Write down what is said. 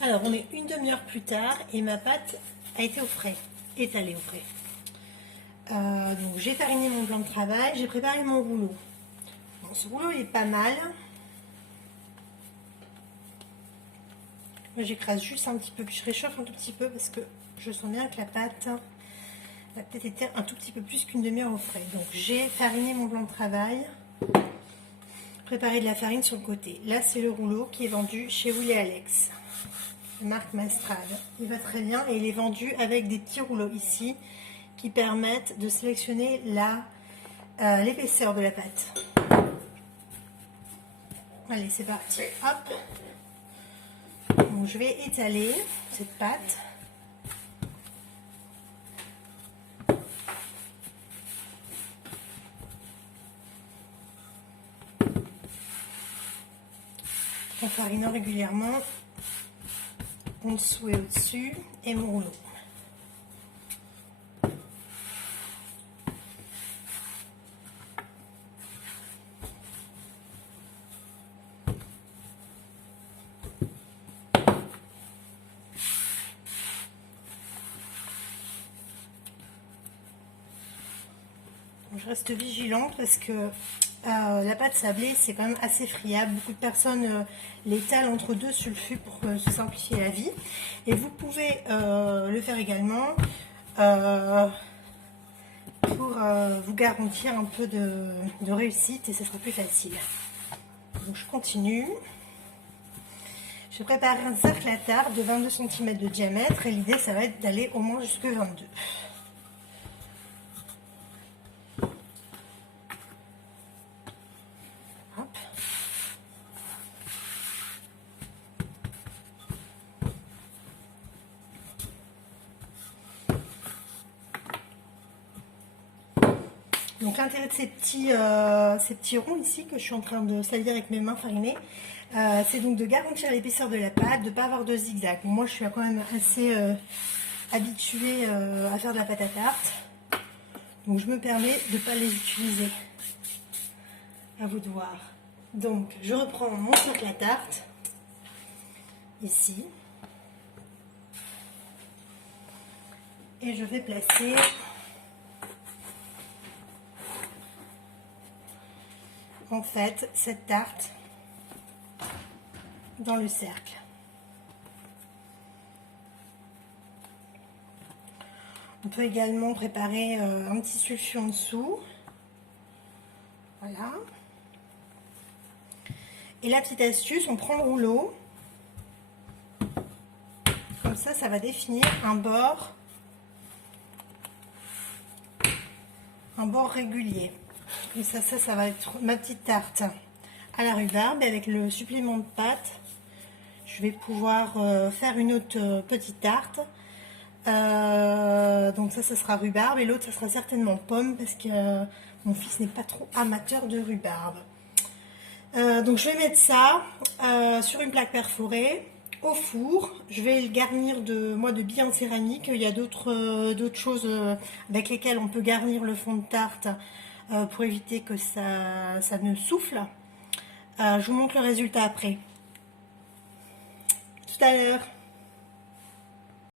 Alors, on est une demi-heure plus tard et ma pâte a été au frais, étalée au frais. Donc, j'ai fariné mon plan de travail, j'ai préparé mon rouleau. Bon, ce rouleau, il est pas mal. J'écrase juste un petit peu, puis je réchauffe un tout petit peu parce que je sens bien que la pâte a peut-être été un tout petit peu plus qu'une demi-heure au frais. Donc, j'ai fariné mon plan de travail, préparé de la farine sur le côté. Là, c'est le rouleau qui est vendu chez Will et Alex. Marque Mastrade. Il va très bien et il est vendu avec des petits rouleaux ici qui permettent de sélectionner l'épaisseur de la pâte. Allez, c'est parti. Hop. Donc, je vais étaler cette pâte. En farinant régulièrement en dessous et au-dessus et mon rouleau. Je reste vigilante parce que la pâte sablée c'est quand même assez friable. Beaucoup de personnes l'étalent entre deux sulfus pour se simplifier la vie. Et vous pouvez le faire également pour vous garantir un peu de réussite et ce sera plus facile. Donc je continue. Je prépare un cercle à tarte de 22 cm de diamètre et l'idée ça va être d'aller au moins jusque 22. Donc l'intérêt de ces petits ronds ici que je suis en train de salir avec mes mains farinées, c'est donc de garantir l'épaisseur de la pâte, de ne pas avoir de zigzag. Moi je suis quand même assez habituée à faire de la pâte à tarte, donc je me permets de ne pas les utiliser. À vous de voir. Donc je reprends mon cercle à tarte, ici, et je vais placer en fait cette tarte dans le cercle. On peut également préparer un petit sulfure en dessous. Voilà. Et la petite astuce, on prend le rouleau. Comme ça va définir un bord régulier. Et ça va être ma petite tarte à la rhubarbe. Et avec le supplément de pâte, je vais pouvoir faire une autre petite tarte. Donc ça sera rhubarbe et l'autre ça sera certainement pomme parce que mon fils n'est pas trop amateur de rhubarbe. Donc je vais mettre ça sur une plaque perforée au four. Je vais le garnir de billes en céramique. Il y a d'autres choses avec lesquelles on peut garnir le fond de tarte pour éviter que ça ne souffle. Je vous montre le résultat après. Tout à l'heure.